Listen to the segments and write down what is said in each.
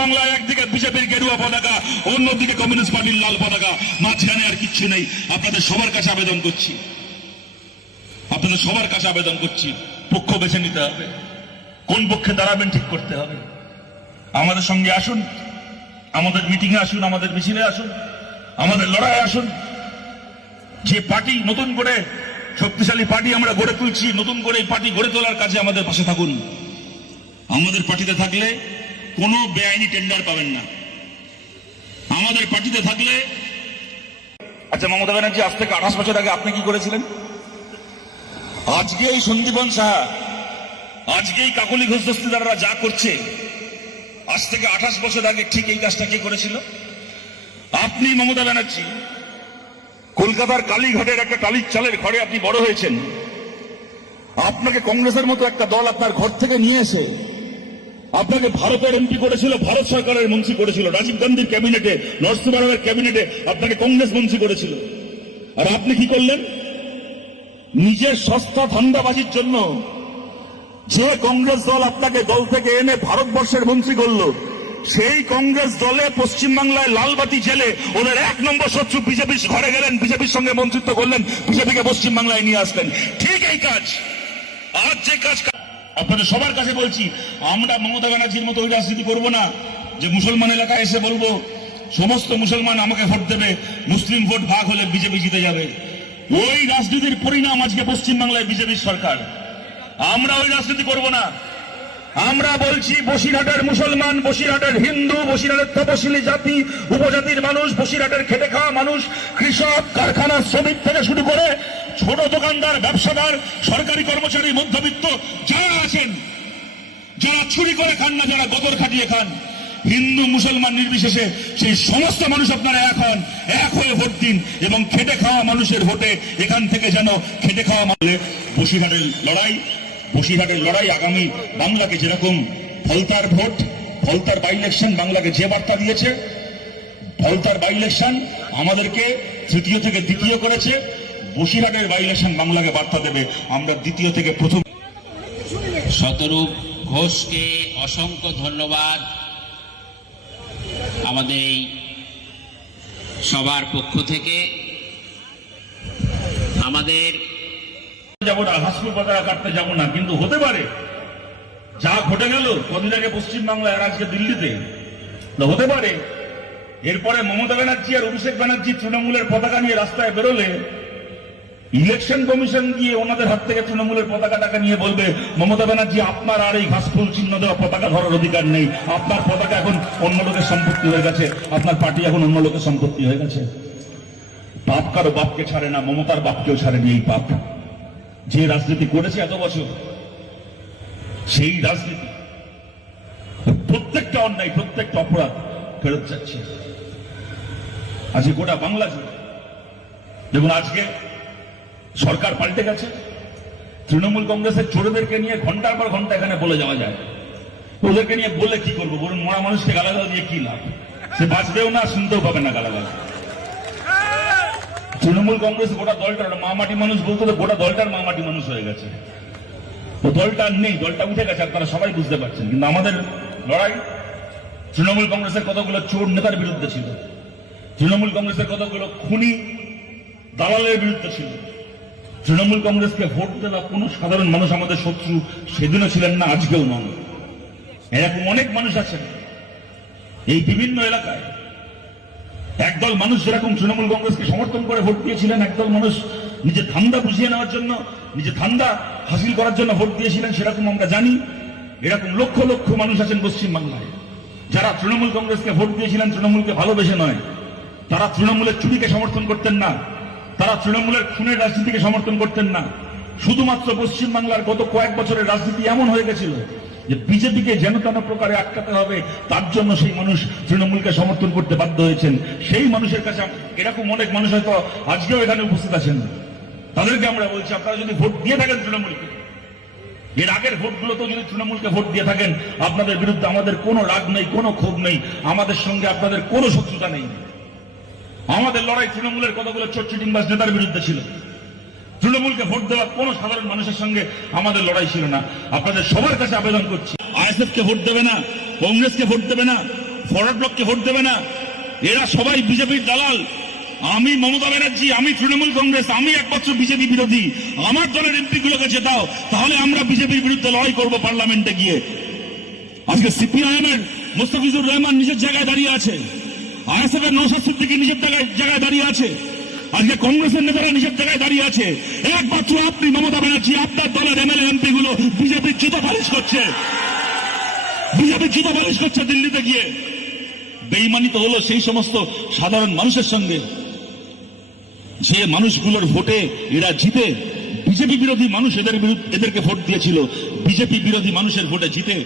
বাংলায় একদিকে বিজেপির গেরুয়া পতাকা, অন্যদিকে কমিউনিস্ট পার্টির লাল পতাকা, মাঝখানে আর কিচ্ছু নেই। আপনাদের সবার কাছে আবেদন করছি, আপনাদের সবার কাছে আবেদন করছি, পক্ষ বেছে নিতে হবে, কোন পক্ষে দাঁড়াবেন ঠিক করতে হবে। আমাদের সঙ্গে আসুন, আমাদের মিটিং এ আসুন, আমাদের মিছিলে আসুন, আমাদের লড়াই আসুন। যে পার্টি নতুন করে শক্তিশালী পার্টি আমরা গড়ে তুলছি, নতুন করে এই পার্টি গড়ে তোলার কাজে আমাদের পাশে থাকুন। আমাদের পার্টিতে থাকলে কোনো বেআইনি টেন্ডার পাবেন না। আমাদের পার্টিতে থাকলে আচ্ছা, মমতা ব্যানার্জি আজ থেকে 28 বছর আগে আপনি কি করেছিলেন? আজকে এই সন্দীপন সাহা, আজকে এই কাকলি ঘোষ দস্তিদাররা যা করছে, আজ থেকে 28 বছর আগে ঠিক এই কাজটা কে করেছিল? আপনি মমতা ব্যানার্জি কলকাতার কালীঘাটের একটা টালির চালের ঘরে আপনি বড় হয়েছেন। আপনাকে কংগ্রেসের মতো একটা দল আপনার ঘর থেকে নিয়ে এসে আপনাকে ভারতের এমপি করেছিল, ভারত সরকারের মন্ত্রী করেছিল, রাজীব গান্ধীর ক্যাবিনেটে, নরসিংহ ক্যাবিনেটে আপনাকে কংগ্রেস মন্ত্রী করেছিল। আর আপনি কি করলেন? নিজের সস্তা ধান্দাবাজির জন্য যে কংগ্রেস দল আপনাকে দল থেকে এনে ভারতবর্ষের মন্ত্রী করলো, সেই কংগ্রেস দলে পশ্চিমবাংলায় লালবাতি জেলে ওদের 1 নম্বর শত্রু বিজেপির ঘরে গেলেন, বিজেপির সঙ্গে মন্ত্রিত্ব করলেন, বিজেপিকে পশ্চিমবাংলায় নিয়ে আসলেন। ঠিক এই কাজ, আজ যে কাজ আপনাদের সবার কাছে বলছি, আমরা মমতা ব্যানার্জির মতো ওই রাজনীতি করবো না যে মুসলমান এলাকায় এসে বলবো সমস্ত মুসলমান আমাকে ভোট দেবে, মুসলিম ভোট ভাগ হলে বিজেপি জিতে যাবে। ওই রাজনীতির পরিণাম আজকে পশ্চিমবাংলায় বিজেপির সরকার। আমরা ওই রাজনীতি করব না। আমরা বলছি, বসিরহাটের মুসলমান, বসিরহাটের হিন্দু, বসিরহাটের তপশিলি জাতি উপজাতির মানুষ, বসিরহাটের খেটে খাওয়া মানুষ, কৃষক, কারখানার শ্রমিক থেকে শুরু করে ছোট দোকানদার, ব্যবসাদার, সরকারি কর্মচারী, মধ্যবিত্ত যারা আছেন, যারা চুরি করে খান না, যারা গদর খাটিয়ে খান, হিন্দু মুসলমান নির্বিশেষে সেই সমস্ত মানুষ আপনারা এখন এক হয়ে ভোট দিন এবং খেটে খাওয়া মানুষের ভোটে এখান থেকে যেন খেটে খাওয়া মানুষ। বসিরহাটের লড়াই আগামী বাংলাকে যেরকম ফলতার ভোট, ফলতার বাই ইলেকশন বাংলাকে যে বার্তা দিয়েছে, ফলতার বাই ইলেকশন আমাদেরকে তৃতীয় থেকে দ্বিতীয় করেছে, বসিরহাটের বাই ইলেকশন বাংলাকে বার্তা দেবে আমরা দ্বিতীয় থেকে প্রথম। শতরূপ ঘোষকে অসংখ্য ধন্যবাদ আমাদের এই সবার পক্ষ থেকে। আমাদের যাবো না, হাসপুর পতাকা কাটতে যাবো না, কিন্তু হতে পারে যা ঘটে গেল কদিন আগে পশ্চিমবাংলায় আর আজকে দিল্লিতে, হতে পারে এরপরে মমতা ব্যানার্জি আর অভিষেক ব্যানার্জি তৃণমূলের পতাকা নিয়ে রাস্তায় বেরোলে ইলেকশন কমিশন গিয়ে ওনাদের হাত থেকে তৃণমূলের পতাকাটাকে নিয়ে বলবে, মমতা ব্যানার্জি আপনার আর এই ঘাসফুল চিহ্ন দেওয়া পতাকা ধরার অধিকার নেই, আপনার পতাকা এখন অন্য লোকের সম্পত্তি হয়ে গেছে, আপনার পার্টি এখন অন্য লোকের সম্পত্তি হয়ে গেছে। পাপ কারো বাপকে ছাড়ে না, মমতার বাপকেও ছাড়েনি এই পাপ। যে রাজনীতি করেছে এত বছর, সেই রাজনীতি প্রত্যেকটা অন্যায়, প্রত্যেকটা অপরাধ ফেরত যাচ্ছে আজকে গোটা বাংলা জুড়ে। দেখুন, আজকে সরকার পাল্টে গেছে, তৃণমূল কংগ্রেসের চোরদেরকে নিয়ে ঘন্টার পর ঘন্টা এখানে বলে যাওয়া যায়। ওদেরকে নিয়ে বলে কি করবো বলুন? মরা মানুষকে গালাগাল দিয়ে কি লাভ? সে বাঁচবেও না, শুনতেও পাবে না গালাগাল। তৃণমূল কংগ্রেস গোটা দলটার মামাটি মানুষ বলতো, তো গোটা দলটার মামাটি মানুষ হয়ে গেছে। তো দলটা নেই, দলটা উঠে গেছে, আপনারা সবাই বুঝতে পারছেন। কিন্তু আমাদের লড়াই তৃণমূল কংগ্রেসের কতগুলো চোর নেতার বিরুদ্ধে ছিল, তৃণমূল কংগ্রেসের কতগুলো খুনি দালালের বিরুদ্ধে ছিল। তৃণমূল কংগ্রেসকে ভোট দেওয়া কোনো সাধারণ মানুষ আমাদের শত্রু সেদিনও ছিলেন না, আজকেও নন। এরকম অনেক মানুষ আছেন এই বিভিন্ন এলাকায়। একদল মানুষ যেরকম তৃণমূল কংগ্রেসকে সমর্থন করে ভোট দিয়েছিলেন, একদল মানুষ নিজের ধান্দা বুঝিয়ে নেওয়ার জন্য, নিজের ধান্দা হাসিল করার জন্য ভোট দিয়েছিলেন, সেরকম আমরা জানি। এরকম লক্ষ লক্ষ মানুষ আছেন পশ্চিমবাংলায় যারা তৃণমূল কংগ্রেসকে ভোট দিয়েছিলেন তৃণমূলকে ভালোবেসে নয়। তারা তৃণমূলের চুরিকে সমর্থন করতেন না, তারা তৃণমূলের খুনের রাজনীতিকে সমর্থন করতেন না। শুধুমাত্র পশ্চিমবাংলার গত কয়েক বছরের রাজনীতি এমন হয়ে গেছিল যে বিজেপিকে যেন তেন প্রকারে আটকাতে হবে, তার জন্য সেই মানুষ তৃণমূলকে সমর্থন করতে বাধ্য হয়েছেন। সেই মানুষের কাছে এরকম অনেক মানুষ হয়তো আজকেও এখানে উপস্থিত আছেন। তাদেরকে আমরা বলছি, আপনারা যদি ভোট দিয়ে থাকেন তৃণমূলকে, এর আগের ভোটগুলোতেও যদি তৃণমূলকে ভোট দিয়ে থাকেন, আপনাদের বিরুদ্ধে আমাদের কোনো রাগ নেই, কোনো ক্ষোভ নেই, আমাদের সঙ্গে আপনাদের কোনো শত্রুতা নেই। আমাদের লড়াই তৃণমূলের কতগুলো চোরচিটিংবাজ নেতার বিরুদ্ধে ছিল। তৃণমূলকে ভোট দেওয়া কোনো সাধারণ মানুষের সঙ্গে আমাদের লড়াই ছিল না। আপনাদের সবার কাছে আবেদন করছি, আইএসএফ কে ভোট দেবে না, কংগ্রেসকে ভোট দেবে না, ফরওয়ার্ড ব্লককে ভোট দেবে না, এরা সবাই বিজেপির দালাল। আমি মমতা ব্যানার্জি, আমি তৃণমূল কংগ্রেস, আমি একমাত্র বিজেপি বিরোধী। আমার দলের এমপি গুলোকে জেতাও, তাহলে আমরা বিজেপির বিরুদ্ধে লড়াই করব পার্লামেন্টে গিয়ে। আজকে সিপিআইএম এর মোস্তাফিজুর রহমান নিজের জায়গায় দাঁড়িয়ে আছে, আইএসএফ এর নওশাদ সিদ্দিকী নিজের জায়গায় দাঁড়িয়ে আছে, আজকে কংগ্রেসের নেতারা নিজের জায়গায় দাঁড়িয়ে আছে। একমাত্র আপনি মমতা ব্যানার্জি, আপনার দলের এমএলএ এমপি গুলো বিজেপির জুতো পালিশ করছে, বিজেপির জুতো পালিশ করছে দিল্লিতে গিয়ে। বেইমানি তো হলো সেই সমস্ত সাধারণ মানুষের সঙ্গে, যে মানুষগুলোর ভোটে এরা জিতে। বিজেপি বিরোধী মানুষ এদেরকে ভোট দিয়েছিল, বিজেপি বিরোধী মানুষের ভোটে জিতে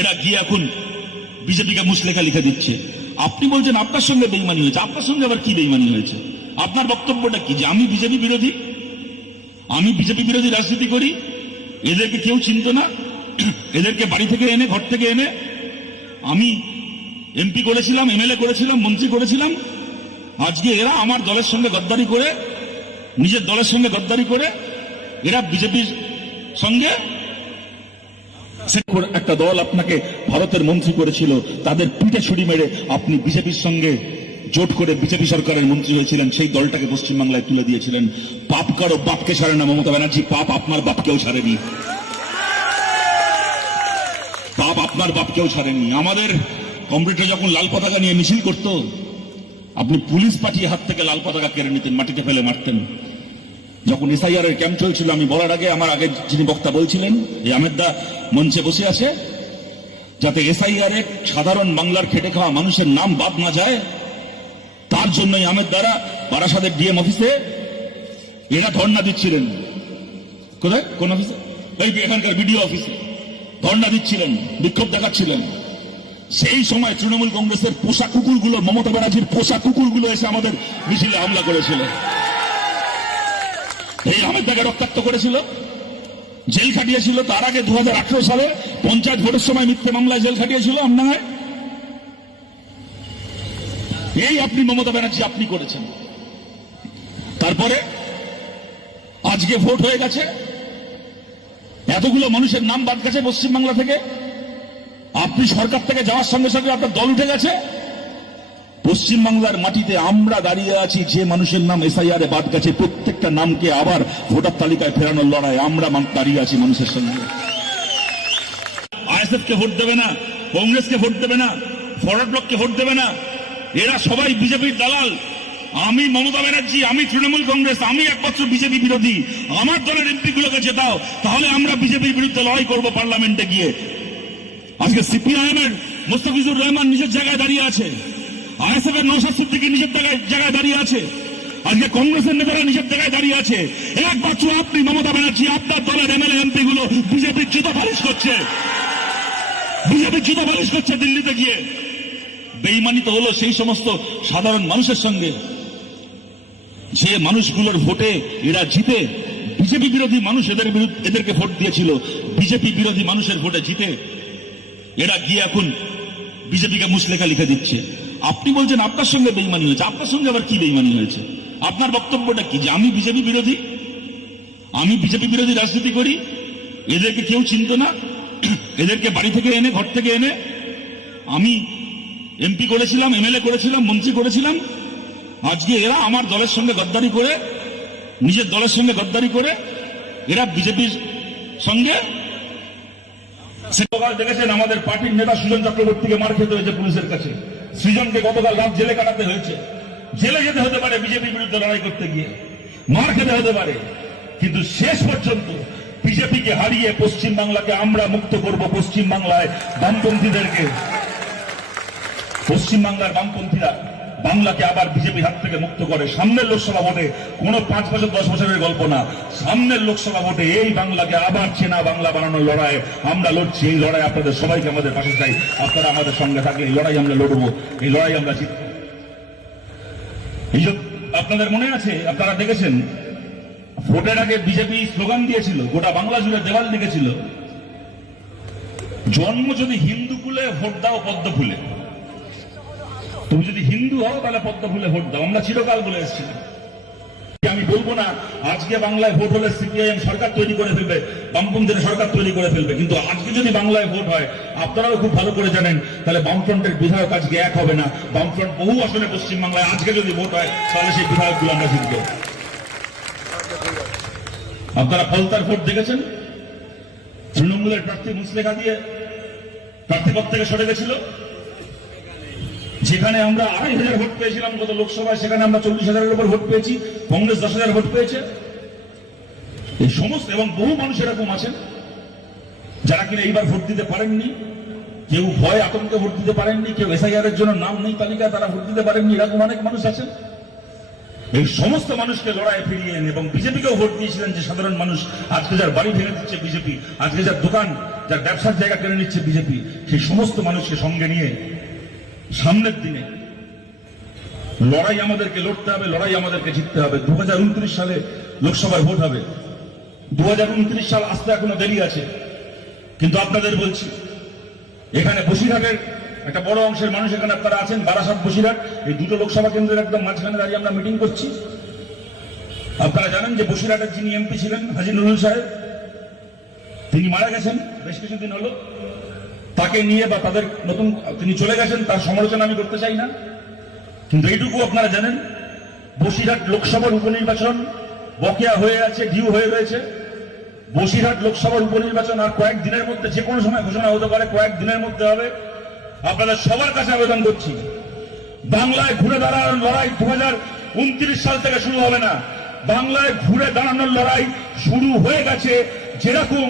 এরা গিয়ে এখন বিজেপিকে মুচলেখা লিখে দিচ্ছে। আপনি বলছেন আপনার সঙ্গে বেইমানি হয়েছে, আপনার সঙ্গে আবার কি বেইমানি হয়েছে? আপনার বক্তব্যটা কি? যে আমি বিজেপি বিরোধী, আমি বিজেপি বিরোধী রাজনীতি করি, এদেরকে কেউ চিনত না, এদেরকে বাড়ি থেকে এনে, ঘর থেকে এনে আমি এমপি করেছিলাম, এমএলএ করেছিলাম, মন্ত্রী করেছিলাম। আজকে এরা আমার দলের সঙ্গে গদ্দারি করে, নিজের দলের সঙ্গে গদ্দারি করে এরা বিজেপির সঙ্গে। একটা দল আপনাকে ভারতের মন্ত্রী করেছিল, তাদের পিঠে ছুরি মেরে আপনি বিজেপির সঙ্গে জোট করে বিজেপি সরকারের মন্ত্রী হয়েছিলেন, সেই দলটাকে পশ্চিমবাংলায় তুলে দিয়েছিলেন। পাপ কারো বাপকে ছাড়ে না মমতা ব্যানার্জি, পাপ আপনার বাপকেও ছাড়েনি, পাপ আপনার বাপকেও ছাড়েনি। আমাদের কমরেডরা যখন লাল পতাকা নিয়ে মিছিল করত, আপনি পুলিশ পাঠিয়ে হাত থেকে লাল পতাকা কেড়ে নিতেন, মাটিতে ফেলে মারতেন। যখন এসআইআর এর ক্যাম্প চলছিল, আমি বলার আগে আমার আগে যিনি বক্তা বলছিলেন, এই আহমেদ দা মঞ্চে বসে আছে, যাতে এসআইআর এ সাধারণ বাংলার খেটে খাওয়া মানুষের নাম বাদ না যায়, তার জন্যই আহমেদ দ্বারা বারাসাতের ডিএম অফিসে এরা ধর্ণা দিচ্ছিলেন। কোথায়? কোন অফিসে? এই এখানকার বিডিও অফিসে ধর্ণা দিচ্ছিলেন, বিক্ষোভ দেখাচ্ছিলেন। সেই সময় তৃণমূল কংগ্রেসের পোষা কুকুরগুলো, মমতা ব্যানার্জির পোষা কুকুরগুলো এসে আমাদের মিছিলে হামলা করেছিল। এই আহমেদদাকে রক্তাক্ত করেছিল, জেল খাটিয়েছিল। তার আগে 2018 সালে পঞ্চায়েত ভোটের সময় মিথ্যে মামলায় জেল খাটিয়েছিল আমনায়। এই আপনি মমতা ব্যানার্জি আপনি করেছেন। তারপরে আজকে ভোট হয়ে গেছে, এতগুলো মানুষের নাম বাদ গেছে পশ্চিমবাংলা থেকে। আপনি সরকার থেকে যাওয়ার সঙ্গে সঙ্গে আপনার দল উঠে গেছে। পশ্চিমবাংলার মাটিতে আমরা দাঁড়িয়ে আছি, যে মানুষের নাম এসআইআর এ বাদ গেছে, প্রত্যেকটা নামকে আবার ভোটার তালিকায় ফেরানোর লড়াই আমরা দাঁড়িয়ে আছি মানুষের সঙ্গে। আইএসএফ কে ভোট দেবে না, কংগ্রেসকে ভোট দেবে না, ফরওয়ার্ড ব্লককে ভোট দেবে না, এরা সবাই বিজেপির দালাল। আমি মমতা ব্যানার্জি, আমি তৃণমূল কংগ্রেস, আমি একমাত্র বিজেপি বিরোধী। আমার দলের এমপি গুলোকে জেতাও, তাহলে আমরা বিজেপির বিরুদ্ধে লড়াই করব পার্লামেন্টে গিয়ে। আজকে সিপিআইএম এর মোস্তাফিজুর রহমান নিজের জায়গায় দাঁড়িয়ে আছে, আইএসএফ এর নওশাদ সিদ্দিকী নিজের জায়গায় দাঁড়িয়ে আছে, আজকে কংগ্রেসের নেতারা নিজের জায়গায় দাঁড়িয়ে আছে। একমাত্র আপনি মমতা ব্যানার্জি, আপনার দলের এমএলএ এমপি গুলো বিজেপির জুতো পালিশ করছে, বিজেপির জুতো পালিশ করছে দিল্লিতে গিয়ে। বেইমানি তো হলো সেই সমস্ত সাধারণ মানুষের সঙ্গে, যে মানুষগুলোর ভোটে এরা জিতে। বিজেপি বিরোধী মানুষ এদেরকে ভোট দিয়েছিল, বিজেপি বিরোধী মানুষের ভোটে জিতে এরা গিয়ে এখন বিজেপিকে মুচলেখা লিখে দিচ্ছে। আপনি বলছেন আপনার সঙ্গে বেইমানি হয়েছে, আপনার সঙ্গে আবার কি বেইমানি হয়েছে? আপনার বক্তব্যটা কি? যে আমি বিজেপি বিরোধী, আমি বিজেপি বিরোধী রাজনীতি করি, এদেরকে কেউ চিনত না, এদেরকে বাড়ি থেকে এনে, ঘর থেকে এনে আমি এমপি করেছিলাম, এমএলএ করেছিলাম, মন্ত্রী করেছিলাম। আজকে এরা আমার দলের সঙ্গে গদ্দারি করে, নিজের দলের সঙ্গে গদ্দারি করে এরা বিজেপির সঙ্গে। গতকাল দেখেছেন আমাদের পার্টির নেতা সুজন চক্রবর্তীকে মার খেতে হয়েছে পুলিশের কাছে। সৃজনকে গতকাল রাত জেলে কাটাতে হয়েছে। জেলে যেতে হতে পারে বিজেপির বিরুদ্ধে লড়াই করতে গিয়ে, মার খেতে হতে পারে, কিন্তু শেষ পর্যন্ত বিজেপিকে হারিয়ে পশ্চিমবাংলাকে আমরা মুক্ত করব। পশ্চিমবাংলায় বামপন্থীদেরকে, পশ্চিমবাংলার বামপন্থীরা বাংলাকে আবার বিজেপির হাত থেকে মুক্ত করে। সামনের লোকসভা ভোটে, কোনো 5 বছর 10 বছরের গল্প না, সামনের লোকসভা ভোটে এই বাংলাকে আবার চেনা বাংলা বানানোর লড়াই আমরা লড়ছি। এই লড়াই আপনাদের সবাইকে আমাদের পাশে চাই। আপনারা আমাদের সঙ্গে থাকলে এই লড়াই আমরা লড়বো, এই লড়াই আমরা জিতব। এই আপনাদের মনে আছে, আপনারা দেখেছেন ভোটের আগে বিজেপি স্লোগান দিয়েছিল, গোটা বাংলা জুড়ে দেওয়াল লিখেছিল, জন্ম যদি হিন্দু কুলে ভোট দাও পদ্ম ফুলে। তুমি যদি হিন্দু হও তাহলে পদ্ম ফুলে ভোট দাও, আমরা চিরকাল বলে এসেছিলাম। আমি বলবো না আজকে বাংলায় ভোট হলে সিপিআইএম সরকার তৈরি করে ফেলবে, বামপন্থীরা সরকার তৈরি করে ফেলবে, কিন্তু আজকে যদি বাংলায় ভোট হয় আপনারাও খুব ভালো করে জানেন তাহলে বামফ্রন্টের বিধায়ক আজকে এক হবে না। বামফ্রন্ট বহু আসনে পশ্চিমবাংলায় আজকে যদি ভোট হয় তাহলে সেই বিধায়কগুলো আমরা জিতব। আপনারা ফলতার ভোট দেখেছেন, তৃণমূলের প্রার্থী মুচলেখা দিয়ে প্রার্থীপদ থেকে সরে গেছিল। যেখানে আমরা 2,500 ভোট পেয়েছিলাম গত লোকসভায়, সেখানে আমরা 40,000-এর উপর ভোট পেয়েছি, কংগ্রেস 10,000 ভোট পেয়েছে। এই সমস্ত এবং বহু মানুষ এরকম আছেন যারা কিনা এইবার ভোট দিতে পারেননি, কেউ ভয় আতঙ্কে ভোট দিতে পারেননি, কেউ এসআইআর এর জন্য নাম নেই তালিকায় তারা ভোট দিতে পারেননি, এরকম অনেক মানুষ আছেন। এই সমস্ত মানুষকে লড়াই ফিরিয়ে এনে এবং বিজেপিকেও ভোট দিয়েছিলেন যে সাধারণ মানুষ, আজকে যার বাড়ি ভেঙে দিচ্ছে বিজেপি, আজকে যার দোকান যার ব্যবসার জায়গা কেড়ে নিচ্ছে বিজেপি, সেই সমস্ত মানুষকে সঙ্গে নিয়ে সামনের দিনে লড়াই আমাদেরকে লড়তে হবে, লড়াই আমাদেরকে জিততে হবে। 2029 সালে লোকসভার ভোট হবে। 2029 সাল আসতে এখনো দেরি আছে, কিন্তু আপনাদের বলছি এখানে বসিরহাটের একটা বড় অংশের মানুষ এখানে আপনারা আছেন, বারাসাত বসিরহাট, এই দুটো লোকসভা কেন্দ্রের একদম মাঝখানে দাঁড়িয়ে আমরা মিটিং করছি। আপনারা জানেন যে বসিরহাটের যিনি এমপি ছিলেন হাজী নুরুল সাহেব, তিনি মারা গেছেন বেশ কিছুদিন হলো। তাকে নিয়ে বা তাদের নতুন তিনি চলে গেছেন, তার সমালোচনা আমি করতে চাই না, কিন্তু এইটুকু আপনারা জানেন বসিরহাট লোকসভার উপনির্বাচন বকেয়া হয়ে আছে, ডিউ হয়ে রয়েছে। বসিরহাট লোকসভার উপনির্বাচন আর কয়েকদিনের মধ্যে, যে কোনো সময় ঘোষণা হতে পারে, কয়েকদিনের মধ্যে হবে। আপনাদের সবার কাছে আবেদন করছি, বাংলায় ঘুরে দাঁড়ানোর লড়াই 2029 সাল থেকে শুরু হবে না, বাংলায় ঘুরে দাঁড়ানোর লড়াই শুরু হয়ে গেছে। যেরকম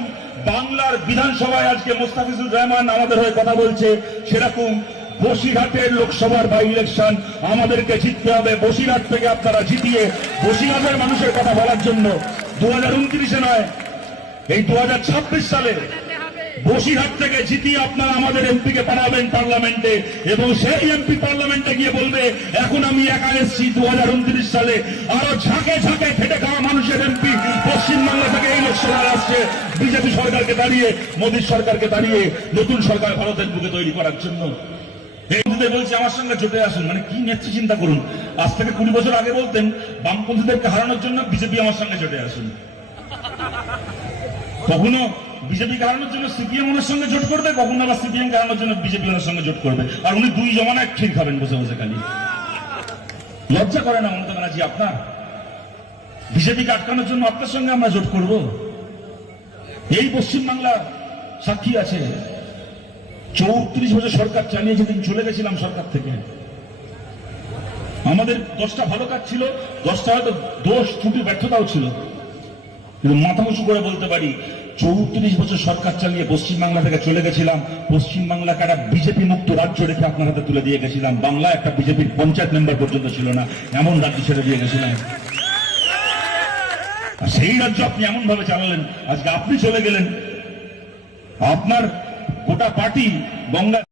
বাংলার বিধানসভায় আজকে মোস্তাফিজুর রহমান আমাদের হয়ে কথা বলছে, সেরকম বসিরহাটের লোকসভার বাই ইলেকশন আমাদেরকে জিততে হবে। বসিরহাট থেকে আপনারা জিতিয়ে বসিরহাটের মানুষের কথা বলার জন্য 2029-এ নয়, এই 2026 সালে বসিরহাট থেকে জিতিয়ে আপনারা আমাদের এমপিকে পাঠাবেন পার্লামেন্টে, এবং সেই এমপি পার্লামেন্টে গিয়ে বলবে এখন আমি একা এসেছি। 2029 সালে আরো ঝাঁকে ঝাঁকে খেটে খাওয়া মানুষের এমপি পশ্চিমবাংলা থেকে এই লোকসভায় আসছে বিজেপি সরকারকে দাঁড়িয়ে, মোদীর সরকারকে দাঁড়িয়ে নতুন সরকার ভারতের বুকে তৈরি করার জন্য। এই বলছি আমার সঙ্গে জোটে আসুন, মানে কি নেত্রী চিন্তা করুন। আজ থেকে 20 বছর আগে বলতেন বামপন্থীদেরকে হারানোর জন্য বিজেপি আমার সঙ্গে জোটে আসুন। কখনো বিজেপি হারানোর জন্য সিপিএম ওনার সঙ্গে জোট করবে, কখনো আবার সিপিএম হারানোর জন্য বিজেপি ওনার সঙ্গে জোট করবে, আর উনি দুই জমানায় ক্ষীর খাবেন বসে বসে খালি। লজ্জা করে না মমতা ব্যানার্জি আপনার? বিজেপিকে আটকানোর জন্য আপনার সঙ্গে আমরা জোট করব? এই পশ্চিমবাংলা সাক্ষী আছে। 34 বছর সরকার চালিয়ে যেদিন চলে গেছিলাম সরকার থেকে, আমাদের 10টা ভালো কাজ ছিল, 10টা হয়তো দোষ ত্রুটি ব্যর্থতাও ছিল, কিন্তু মাথা উঁচু করে বলতে পারি 34 বছর সরকার চালিয়ে পশ্চিমবাংলা থেকে চলে গেছিলাম। পশ্চিমবাংলাকে একটা বিজেপি মুক্ত রাজ্য রেখে আপনার হাতে তুলে দিয়ে গেছিলাম। বাংলা একটা বিজেপির পঞ্চায়েত মেম্বার পর্যন্ত ছিল না, এমন রাজ্য ছেড়ে দিয়ে গেছিলাম। সেই রাজ্য আপনি এমন ভাবে চালালেন, আজকে আপনি চলে গেলেন, আপনার গোটা পার্টি গঙ্গা